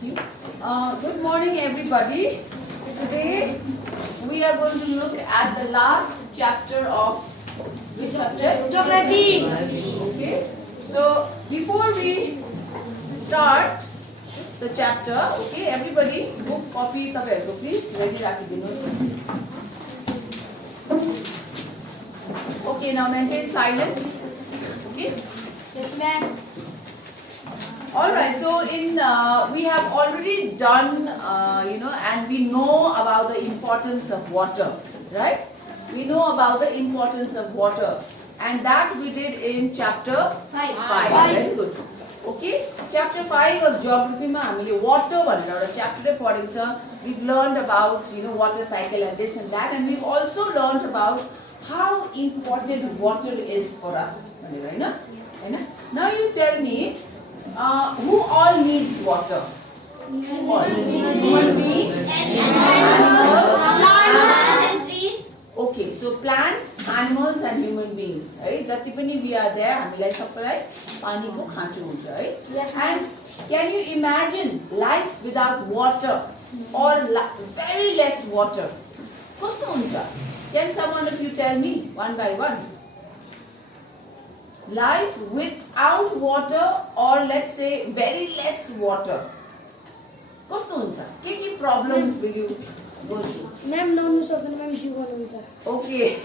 Thank you. Good morning, everybody. Today we are going to look at the last chapter of which chapter? Geography. Okay. So before we start the chapter, okay, everybody, book copy tapaihरुको please ready राखिदिनुस्. Okay, now maintain silence. Okay. Yes, ma'am. Alright, so we have already done, and we know about the importance of water, right? We know about the importance of water, and that we did in chapter 5. Very good. Okay, chapter 5 of geography ma हामीले water भनेर एउटा chapter पढेको छ. We've learned about water cycle and this and that, and we've also learned about how important water is for us. Now you tell me. Who all needs water? Who all? Human beings, animals, and trees. Okay, so plants, animals, and human beings, right? जति पनि we are there, हामीलाई सबैलाई पानीको खाँचो हुन्छ, right? Yes. And can you imagine life without water or very less water? कस्तो हुन्छ? Can someone of you tell me one by one? Life without water or let's say very less water. कस्तो हुन्छ? के problems will you go through? Ma'am, no सक्दैन ma'am जिउ गर्नुहुन्छ. Okay,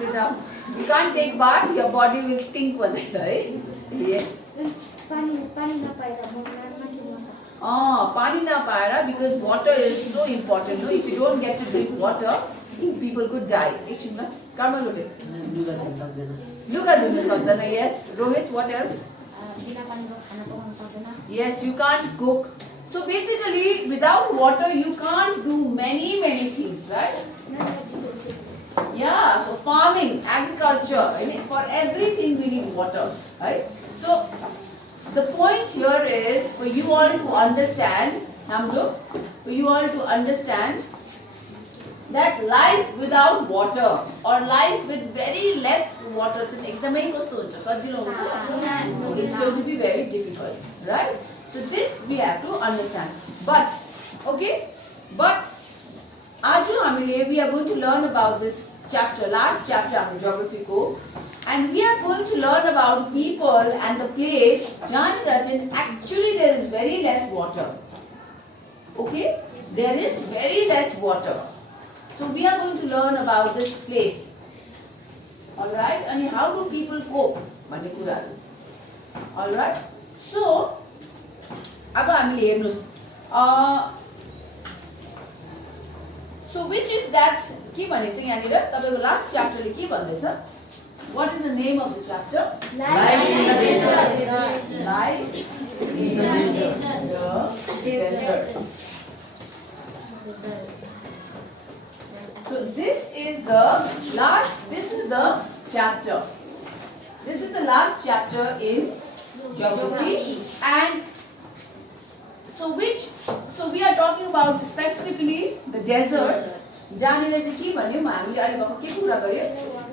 sit down. You can't take bath, your body will stink भन्दैछ है? Yes. पानी नपाएर म मान्छे नसक्छु. पानी नपाएर because water is so important. No, if you don't get to drink water, people could die. एकछिन बस कर्म लोटे. लुगा धुन सक्दैन. Yes. Rohit, what else? बिना पानीको खाना पकाउन सक्दैन. Yes, you can't cook. So basically, without water, you can't do many things, right? Yeah, for farming, agriculture, for everything we need water, right? So the point here is for you all to understand, Namdo, for you all to understand that life without water or life with very less water is it's going to be very difficult, right? So this we have to understand. But Aju we are going to learn about this chapter, last chapter of geography ko, and we are going to learn about people and the place. Actually there is very less water. Okay, there is very less water. So we are going to learn about this place. Alright, and how do people cope? Alright, so so which is that? Last chapter what is the name of the chapter? Life in the desert. Life in the desert. So this is the chapter. This is the last chapter in geography. And so we are talking about specifically the deserts.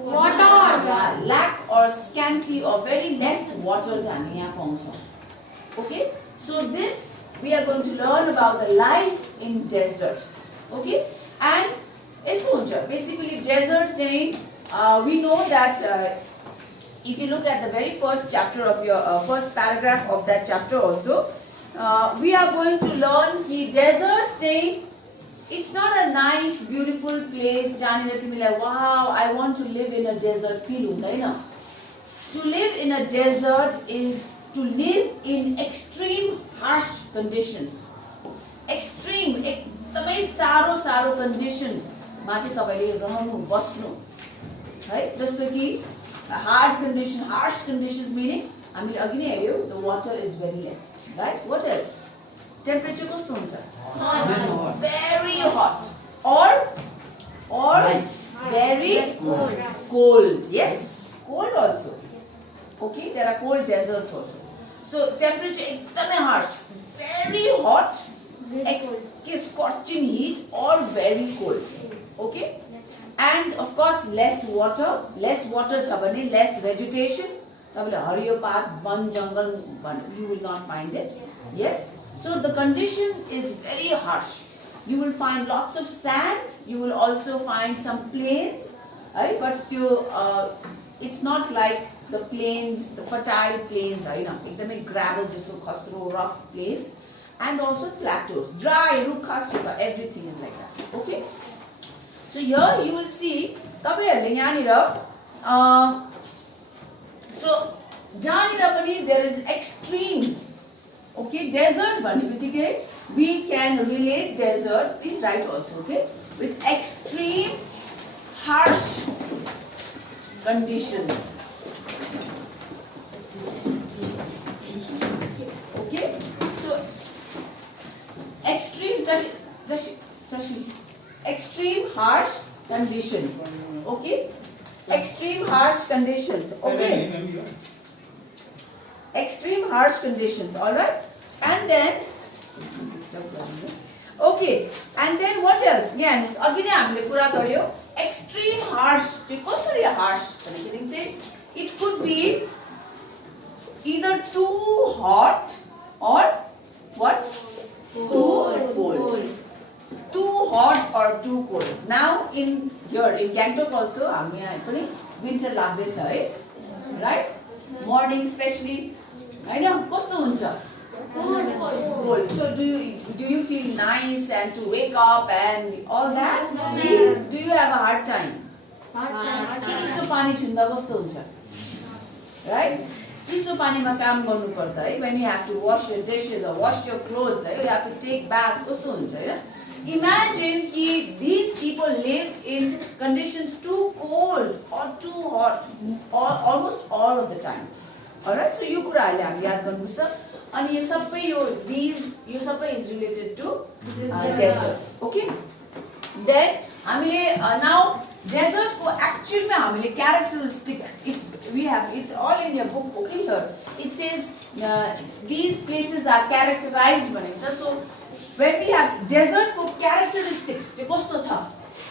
Water. Lack or scanty or very less water. Okay, so this we are going to learn about the life in desert. Okay, and basically desert we know that if you look at the very first chapter of your first paragraph of that chapter also, we are going to learn the desert it's not a nice beautiful place wow, I want to live in a desert feel. To live in a desert is to live in extreme harsh conditions. Extreme saro condition right? Just like harsh conditions meaning the water is very less, right? What else? Temperature very hot or very cold. Yes, cold also. Okay, there are cold deserts also. So temperature harsh, very hot, scorching heat or very cold. Okay, and of course less water less vegetation. You will not find it. Yes, So the condition is very harsh. You will find lots of sand, you will also find some plains, right? But it's not like the plains, the fertile plains, एकदमै gravel जस्तो खस्रो rough plains, and also plateaus, dry, रुखा सुखा, everything is like that. Okay? So here you will see तपाईहरुले यहाँनिर so जहाँनिर पनि there is extreme, okay, desert भनेबित्तिकै we can relate desert, please write also, okay, with extreme harsh conditions. Okay, so extreme extreme harsh conditions. Okay, extreme harsh conditions. Okay, extreme harsh conditions. All right, and then okay, and then what else? Again, अघि नै हामीले कुरा गर्यो extreme harsh. कसरी harsh भन्दाखेरि चाहिँ it could be either too hot or what? Too cold. Too hot or too cold. Now in here in Gangtok also हामी यहाँ पनि winter लाग्दैछ है, right? Morning especially, हैन कस्तो हुन्छ? Cold. So do you feel nice and to wake up and all that? Do you have a hard time? चिसो पानी छुँदा कस्तो हुन्छ? Right? चिसो पानीमा काम गर्नु पर्दा है, when you have to wash your dishes or wash your clothes, you have to take bath, कस्तो हुन्छ हैन? Imagine कि these people live in conditions too cold or too hot almost all of the time. Alright, so यो कुराहरुले हामी याद गर्नुपर्छ. अनि यो सबै यो सबै is related to deserts. Okay, then हामीले now desert को actually में हामीले characteristic it's all in your book. Okay, here it says these places are characterized भनेको छ. So when we have desert को characteristics त्यो कस्तो छ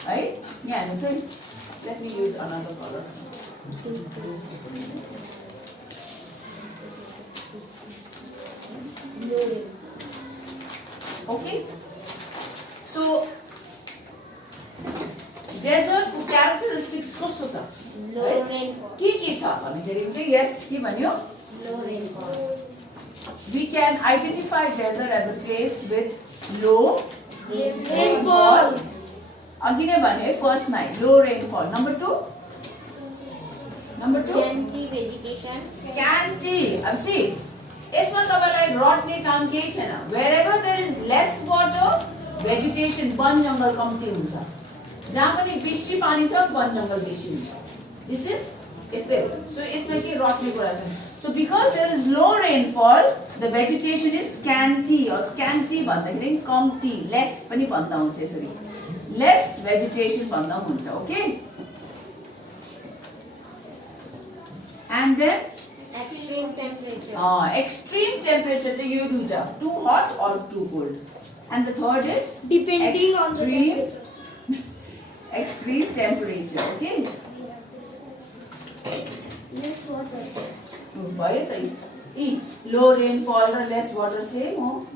है, यहाँ हेर्नुस् है, let me use another color. Okay, so desert को characteristics कस्तो छ? Low rainfall. के छ भन्दाखेरि चाहिँ yes के भन्यो? Low rainfall. We can identify desert as a place with low Rainfall. अघि नै भने first मा low rainfall. Number two. Scanty vegetation. Scanty. अब see, यसमा तपाईलाई रट्ने काम केही छैन. Wherever there is less water, vegetation वन जंगल कम्ती हुन्छ. जहाँ पनि बेसी पानी छ वन जंगल बेसी हुन्छ. This is यस्तै हो. So यसमा के रट्ने कुरा छैन. So because there is low rainfall, the vegetation is scanty or scanty भन्दाखेरि कम्ती, less पनि भन्दा हुन्छ यसरी. Less vegetation भन्दा हुन्छ. Okay? And then Extreme temperature. Extreme temperature चाहिँ यो दुईटा, too hot or too cold. And the third is Depending on the temperature. Extreme temperature. Okay? Less water. भयो त low rainfall or less water same हो.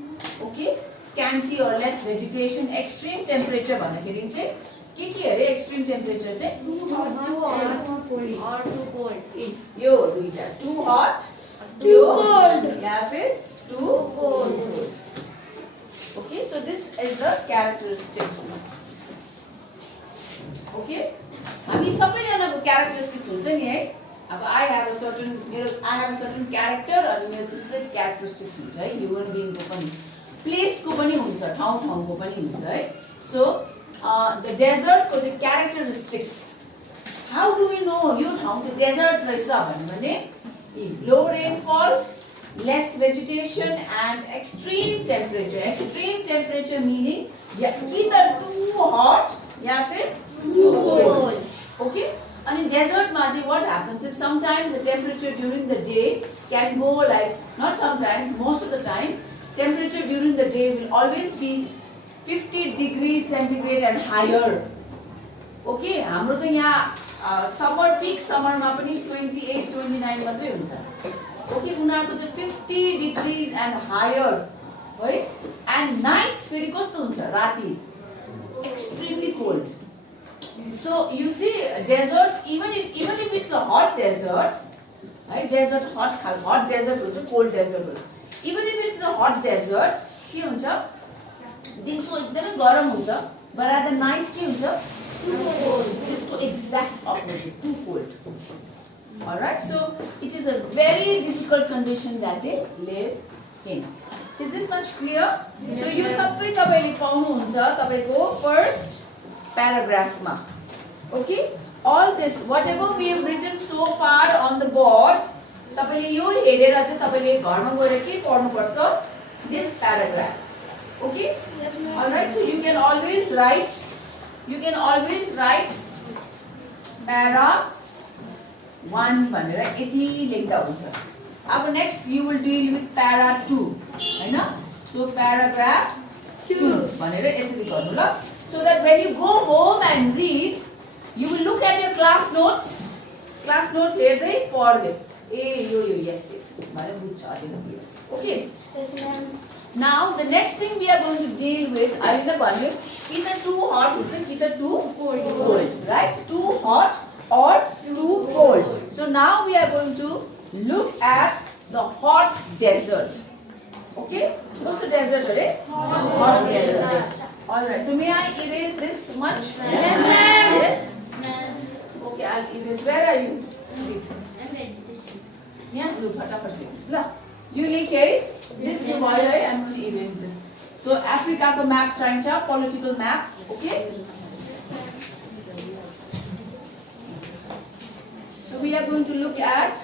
Okay? Scanty or less vegetation. Extreme temperature भन्दाखेरि चाहिँ के अरे extreme temperature चाहिँ Too hot or too cold. यो दुईटा, too hot, Too cold. या फिर too cold. Okay, so this is the characteristic. Okay, हामी सबैजनाको characteristic हुन्छ नि है. अब I have a certain character अनि मेरो त्यस्तै characteristics हुन्छ है. Human being को पनि, place को पनि हुन्छ, ठाउँ को पनि हुन्छ है. So the desert को चाहिँ characteristics. How do we know यो ठाउँ चाहिँ desert रहेछ भने low rainfall, less vegetation and extreme temperature. Extreme temperature meaning either too hot या फिर too cold. Okay? And in desert मा what happens is sometimes the temperature during the day can go like, not sometimes, most of the time, temperature during the day will always be 50 degrees centigrade and higher. Okay? हाम्रो त यहाँ summer peak summer मा पनि 28-29 मात्रै हुन्छ. Okay, उनीहरुको चाहिँ 50 degrees and higher है and nights फेरि कस्तो हुन्छ राति extremely cold. So you see desert even if it's a hot desert, right? Desert hot desert हुन्छ cold desert हुन्छ. Even if it's a hot desert के हुन्छ दिउँसो एकदमै गरम हुन्छ but at the night के हुन्छ too cold. त्यसको exact opposite, too cold. All right, so it is a very difficult condition that they live in. Is this much clear? Yes, so you सबै तपाईले पाउनुहुन्छ तपाईको first paragraph मा. Okay, all this whatever we have written so far on the board तपाईले यो हेरेर चाहिँ तपाईले घरमा गएर के पढ्नु पर्छ this paragraph. Okay? Yes, ma'am. All right, so you can always write para 1 भनेर यति लेख्दा हुन्छ. अब next you will deal with para 2 Hahn. So paragraph 2 भनेर यसरी गर्नु ल. So that when you go home and read you will look at your class notes हेर्दै पढ्दै ए यो yes भनेर बुझ्छ अलिअलि. Okay? Yes, ma'am. Now the next thing we are going to deal with अहिले भन्यो कि त too hot हुन्छ कि त too cold, right? Too hot or too cold. So now we are going to look at the hot desert. Okay? What's the desert, right? Hot desert. All right. So may I erase this much? Yes, ma'am. Yes. Okay, I'll erase. Where are you? Yeah, do फटाफट लेख्नुस् ल. You लेख है. This is why I'm going to erase this. So Africa को map चाहिन्छ, political map. Okay? So we are going to look at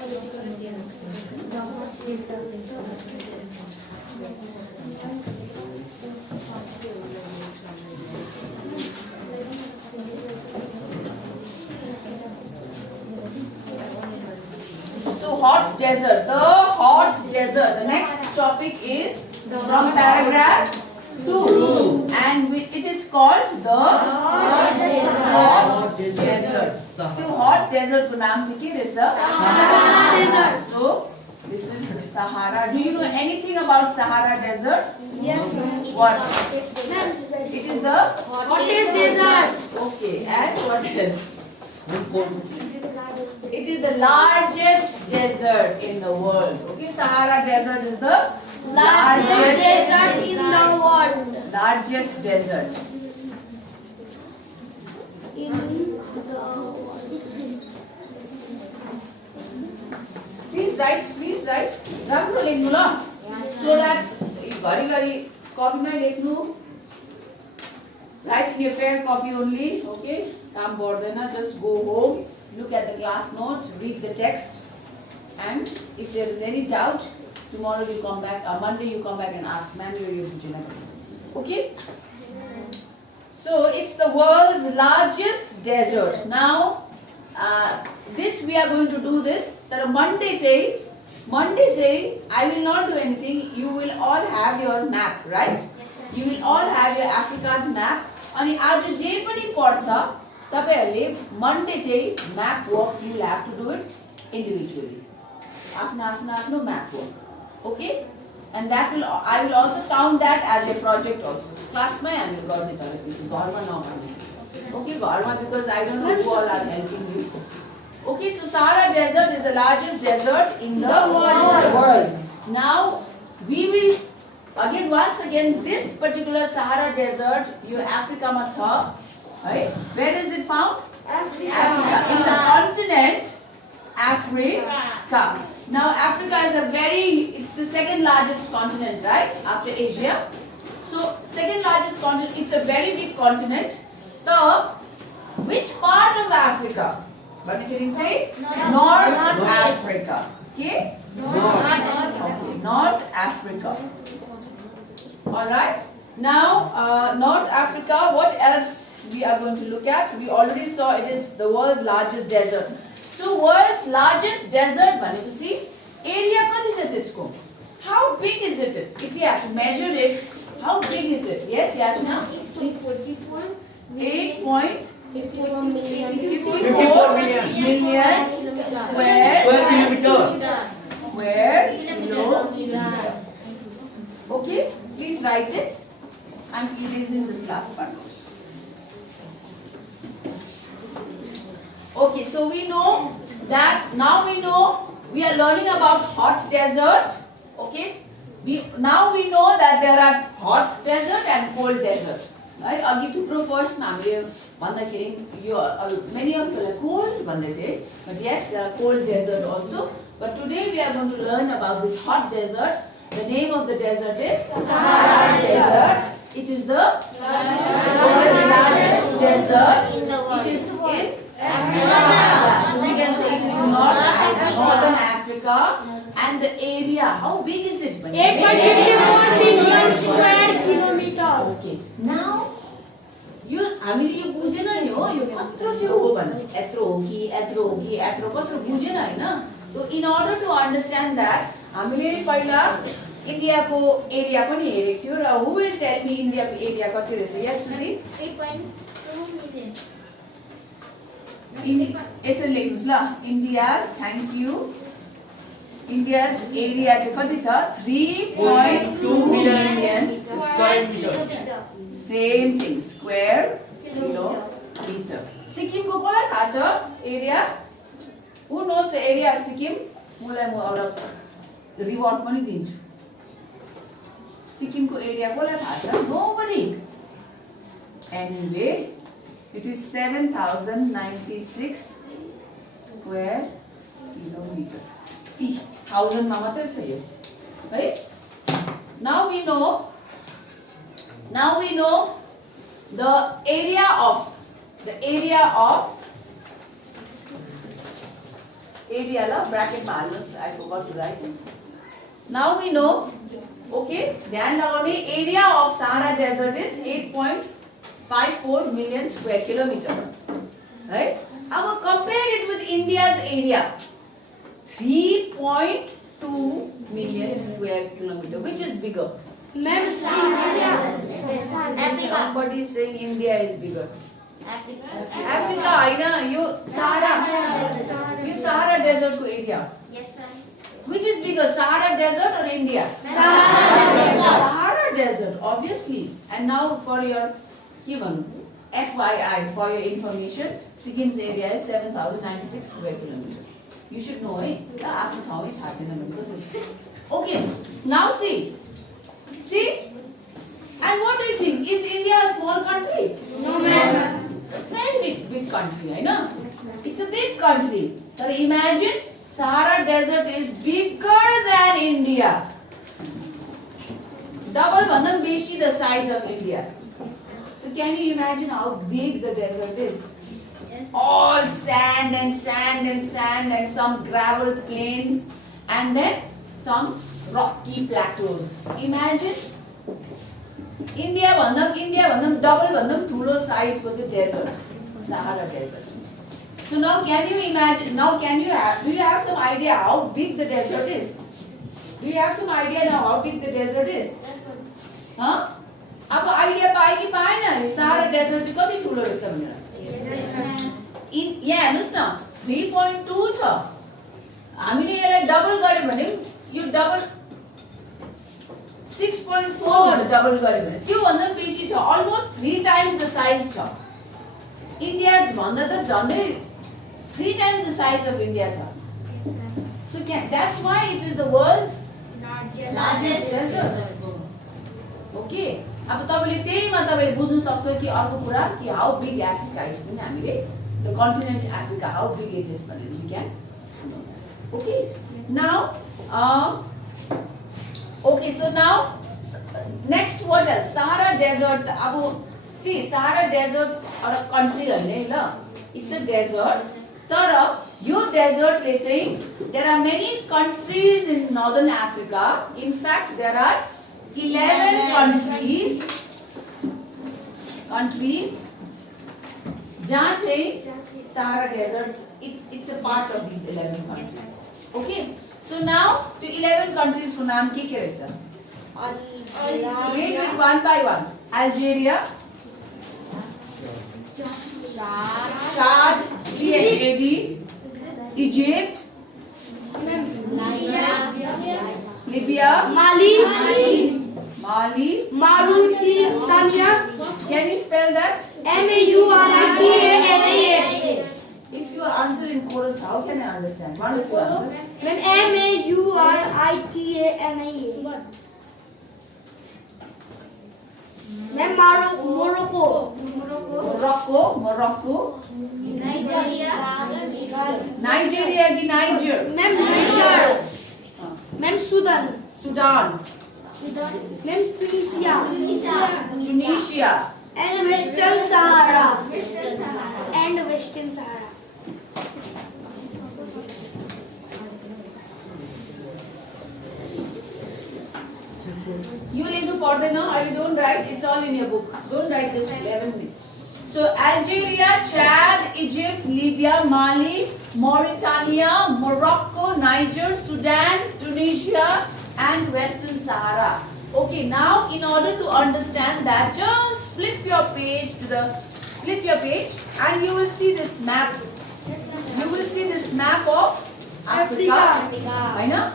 so hot desert. The hot desert. The next topic is from paragraph 2 and it is called the hot desert. त्यो hot desert को नाम चाहिँ के रहेछ? Sahara Desert. So this is Sahara. Do you know anything about Sahara Desert? Yes, ma'am. What? Ma'am, It is the hottest desert. okay. And what else? It is largest. It is the largest desert in the world. Okay, Sahara Desert is the Largest desert in the world. largest desert. In the world. Please write. राम्रो लेख्नु ल. So that घरिघरि कपीमै लेख्नु. Write in your fair copy only. Okay? काम पर्दैन. Just go home, look at the class notes, read the text, and if there is any doubt, tomorrow you come back. Monday you come back and ask, ma'am, you बुझेन. Okay? So it's the world's largest desert. Now, this we are going to do this. तर Monday चाहिँ I will not do anything. You will all have your map, right? You will all have your Africa's map. अनि आज जे पनि पढ्छ तपाईहरुले Monday चाहिँ map work you will have to do it individually. आफ्नो map work. Okay? And that will I will also count that as a project also. Class मै हामी गर्ने तर त्यो घरमा नगर्ने. Okay, घरमा because I don't know who all are helping you. Okay, so Sahara Desert is the largest desert in the world. Now we will once again this particular Sahara Desert your Africa ma cha, right? Where is it found? Africa. In the continent Africa. Now Africa is it's the second largest continent, right? After Asia. So second largest continent, it's a very big continent. So which part of Africa? But if you say North Africa. Okay? North Africa. Alright. Now North Africa, what else we are going to look at? We already saw it is the world's largest desert. So world's largest desert, you see, area kati cha tesko? How big is it? If you have to measure it, how big is it? Yes, Yashna? 54 million. 54 million square kilometer. Okay? Please write it. I'm erasing this last part also. Okay, so we know that now we are learning about hot desert. Okay, now we know that there are hot desert and cold desert. Right? Agi thupro first na hamile bhandakeri yo many of you are cold bhande thiye, but yes, there are cold desert also. But today we are going to learn about this hot desert. The name of the desert is Sahara Desert. It is the world's largest desert. It is in Africa. So we can say it is in northern Africa. And the area, how big is it? 8.54 billion square kilometer. Okay. Now, हामीले यो बुझेन नि हो, यो कत्रो चाहिँ हो भने यत्रो हो कि यत्रो हो कि यत्रो कत्रो बुझेन हैन. So in order to understand that, हामीले पहिला इन्डियाको एरिया पनि हेरेको थियो र who will tell me इन्डियाको एरिया कति रहेछ? Yes, Sudhi? 8.2 million. यसरी लेख्नुस् ल. India's, thank you. India's area चाहिँ कति छ? 3.2 million square meter. Same thing, square kilometer. Sikkim को कसलाई थाहा छ area? Who knows the area of Sikkim? मलाई म एउटा रिवार्ड पनि दिन्छु. सिक्किमको एरिया कसलाई थाहा छ? Nobody. Anyway, it is 7096 square kilometer. 1000 मा मात्रै छ यो. है? Now we know the area of area la bracket ma halnuस्. I forgot to write. Now we know, okay, ध्यान लगाउने, area of Sahara Desert is 8.54 million square kilometer. Right? Now compare it with India's area, 3.2 million square kilometer. Which is bigger? Africa. Somebody is saying India is bigger. Africa, हैन, यो Sahara Desert को area. Yes, sir. Which is bigger, Sahara Desert or India? Sahara Desert, obviously. And now for your FYI, for your information, Sikkim's area is 7096 square kilometer. You should know, eh? After how it has okay, now see. And what do you think? Is India a small country? No, ma'am. It's a very big country, I know. It's a big country. So imagine Sahara Desert is bigger than India. Double bandam beshi the size of India. So can you imagine how big the desert is? Yes. All sand and sand and sand and some gravel plains and then some rocky plateaus. Imagine India bandam double bandam thulo size ko desert, Sahara Desert. So now can you imagine, do you have some idea how big the desert is? Do you have some idea now how big the desert is? Huh? अब idea पाए कि पाएन? Sahara Desert चाहिँ कति ठुलो रहेछ भनेर? यहाँ हेर्नुस् न, 3.2 छ. हामीले यसलाई डबल गर्यो भने यो डबल 6.4 डबल गर्यो भने त्यो भन्दा बेसी छ. अलमोस्ट 3 times the size छ. इन्डिया भन्दा त झन्डै 3 times the size of India छ. So that's why it is the world's largest desert. Okay. अब तपाईले त्यहीमा तपाईले बुझ्न सक्छ कि अर्को कुरा कि how big Africa is नि हामीले the continent Africa how big it is भनेर we can know that. Okay. Now okay, so now next what else? Sahara Desert. अब see Sahara Desert एउटा country हैन है ल. It's a desert. तर यो desert ले चाहिँ there are many countries in northern Africa. In fact there are 11 countries जहाँ चाहिँ Sahara Deserts, it's a part of these 11 countries. Okay, so now the 11 countries को नाम के रहेछ? Wait one by one. Algeria, Chad, CHAD, Egypt, Libya, Mali, Mali. Mauritania. Can you spell that? Mauritania. If you answer in chorus, how can I understand? Wonderful answer. Ma'am, Mauritania. Ma'am, Morocco. Morocco. Nigeria. Nigeria ki Niger. Ma'am, Niger. Ma'am, Sudan. Sudan. Ma'am, Tunisia. Tunisia. And Western Sahara. You will to pardon now, or you don't write, it's all in your book. Don't write this 11 minutes. So Algeria, Chad, Egypt, Libya, Mali, Mauritania, Morocco, Niger, Sudan, Tunisia and Western Sahara. Okay, now in order to understand that, just flip your page and you will see this map. You will see this map of Africa. I know.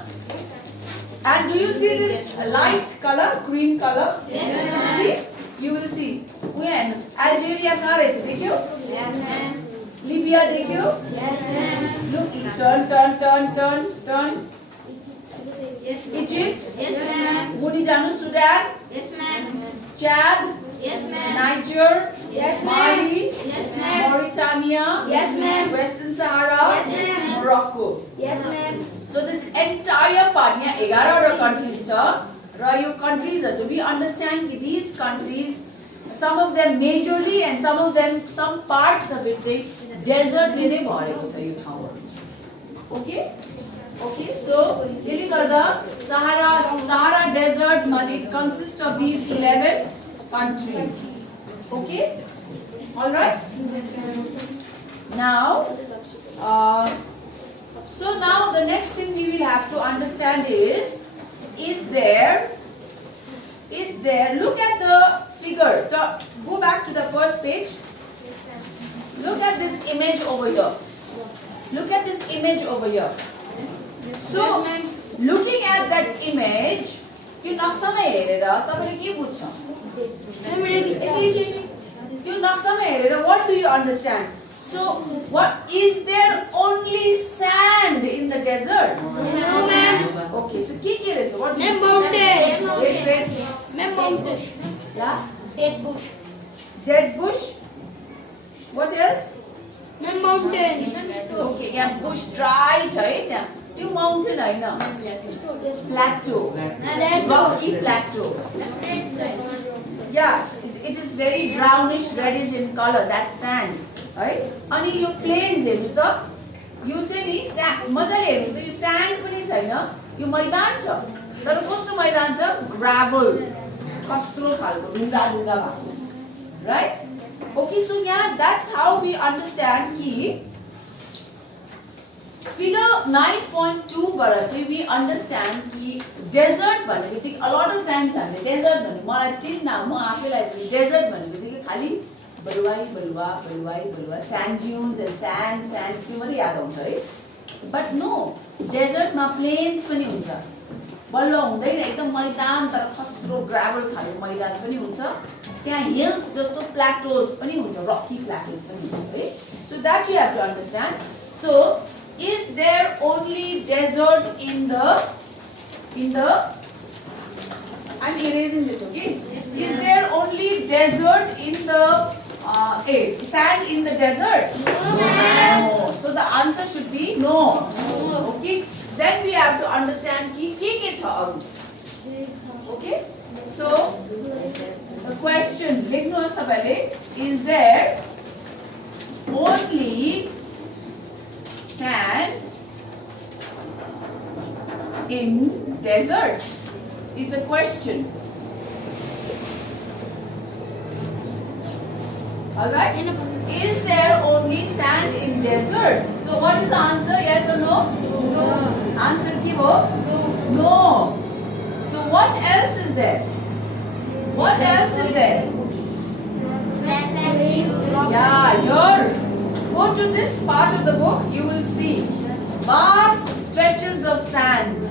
And do you see this light color, cream color? Yes, see? You will see. When Algeria कहाँ रहे से देखियो? Libya देखियो? Look, turn. Egypt? मुनी जानु Sudan? Chad? Niger? Mali? Mauritania? Western Sahara? Morocco? So this entire part, यहाँ 11 countries छ, र यो countries to we understand कि these countries, some of them majorly and some parts of it चाहिँ desert ले नै भरेको छ यो ठाउँहरु. Okay, so त्यसले गर्दा Sahara desert it consists of these 11 countries. Okay, all right. Now, so now the next thing we will have to understand is there, look at the figure, go back to the first page, look at this image over here. So, looking at that image, त्यो नक्सामा हेरेर तपाईले के बुझ्छ? त्यो नक्सामा हेरेर what do you understand? So, what is there only sand in the desert? No, ma'am. Okay, so ke रहेछ? What do you Ma'am, see? mountain. Wait. Ma'am, mountain. Yeah? Dead bush. Dead bush. What else? Ma'am, mountain. Okay, यहाँ bush dry छ है त्यहाँ. त्यो mountain Hahn. Plateau. Rocky plateau. Yeah, it is very brownish reddish in color. That's sand. है अनि यो planes हेर्नुस् त यो चाहिँ नि मजाले हेर्नुस् त यो स्यान्ड पनि छैन यो मैदान छ तर कस्तो मैदान छ ग्राभल खस्रो खालको ढुङ्गा भएको राइट ओके सो यहाँ दैट्स हाउ वी अन्डरस्ट्यान्ड कि फिगर 9.2 बाट चाहिँ वी अन्डरस्ट्यान्ड कि डेजर्ट भनेबित्तिकै अ लट अफ टाइम्स हामीले डेजर्ट भने मलाई टिल नाम म आफैलाई पनि डेजर्ट भनेबित्तिकै खाली बलुवा sand dunes and sand त्यो मात्रै याद आउँछ है बट नो डेजर्टमा प्लेन्स पनि हुन्छ बल्ल हुँदैन एकदम मैदान तर खस्रो ग्राभल खालको मैदान पनि हुन्छ त्यहाँ हिल्स जस्तो प्लाटोज पनि हुन्छ रकी प्लाटोज पनि हुन्छ है so that you have to understand so is there only desert in the I'm erasing this, okay? Is there only desert in the sand in the desert? No. So the answer should be no. Okay? Then we have to understand ki ke cha aru. Okay? So the question, likhnu hoस् tapaile, is there only sand in deserts? Is the question. Alright? Is there only sand in deserts? So what is the answer? Yes or no? No. Answer kibo? No. So what else is there? What else is there? Yeah, here. Go to this part of the book. You will see vast stretches of sand.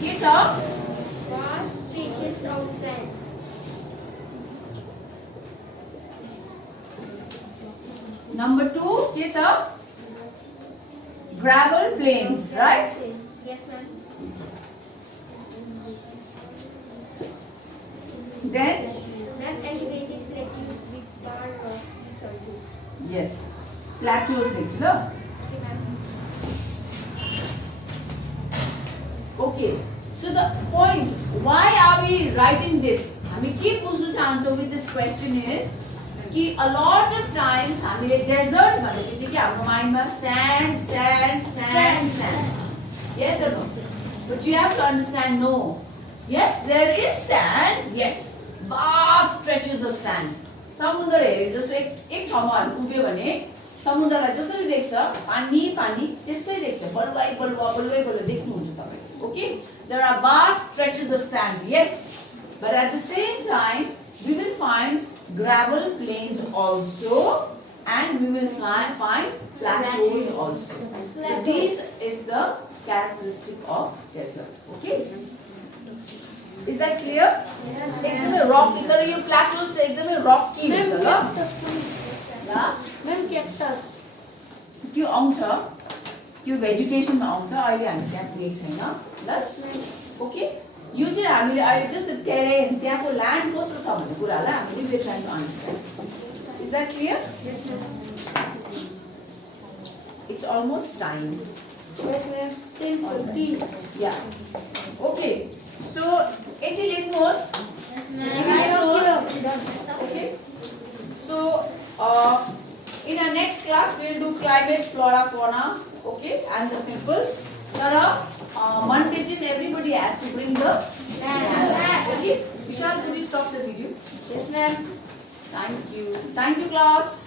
Ke cha? based on sand. Number 2 is a gravel plains, right? Yes, ma'am. Then Ma'am, elevated plateaus with bar rocky surface. yes, plateaus next, no? Okay, ma'am. Okay. So the point, why are we writing this? हामी के बुझ्नु चाहन्छौँ with this question is कि a lot of times हामीले desert भनेपछि हाम्रो माइन्डमा sand, sand, sand, sand. Yes or no? But you have to understand, no. Yes, there is sand. Yes, vast stretches of sand. समुद्र हेरे जस्तो एक ठाउँमा हामी उभियो भने समुद्रलाई जसरी देख्छ पानी पानी त्यस्तै देख्छ बलुवाई बलुवा बलुवाई बलुवा देख्नुहुन्छ तपाईले. Okay, there are vast stretches of sand. Yes, but at the same time we will find gravel plains also, and we will find plateaus also. So this is the characteristic of desert. Okay, is that clear? एकदमै rocky, तर यो plateaus चाहिँ एकदमै rocky हुन्छ ल. ल Ma'am, cactus. त्यो आउँछ, त्यो भेजिटेसनमा आउँछ. अहिले हामी त्यहाँ पुगेको छैन ल. ओके, यो चाहिँ हामीले अहिले जस्तो टेरेन त्यहाँको ल्यान्ड कस्तो छ भन्ने कुरालाई हामीले we are trying to understand. Is that clear? Yes, ma'am. It's almost time. Yes, ma'am. 10:40. या ओके, सो यति लेख्नुहोस्. Okay, so in our next class we will do climate, flora, fauna, okay, and the people. Tara Monday दिन everybody has to bring the okay. Vishal, could you stop the video? Yes, ma'am. Thank you class.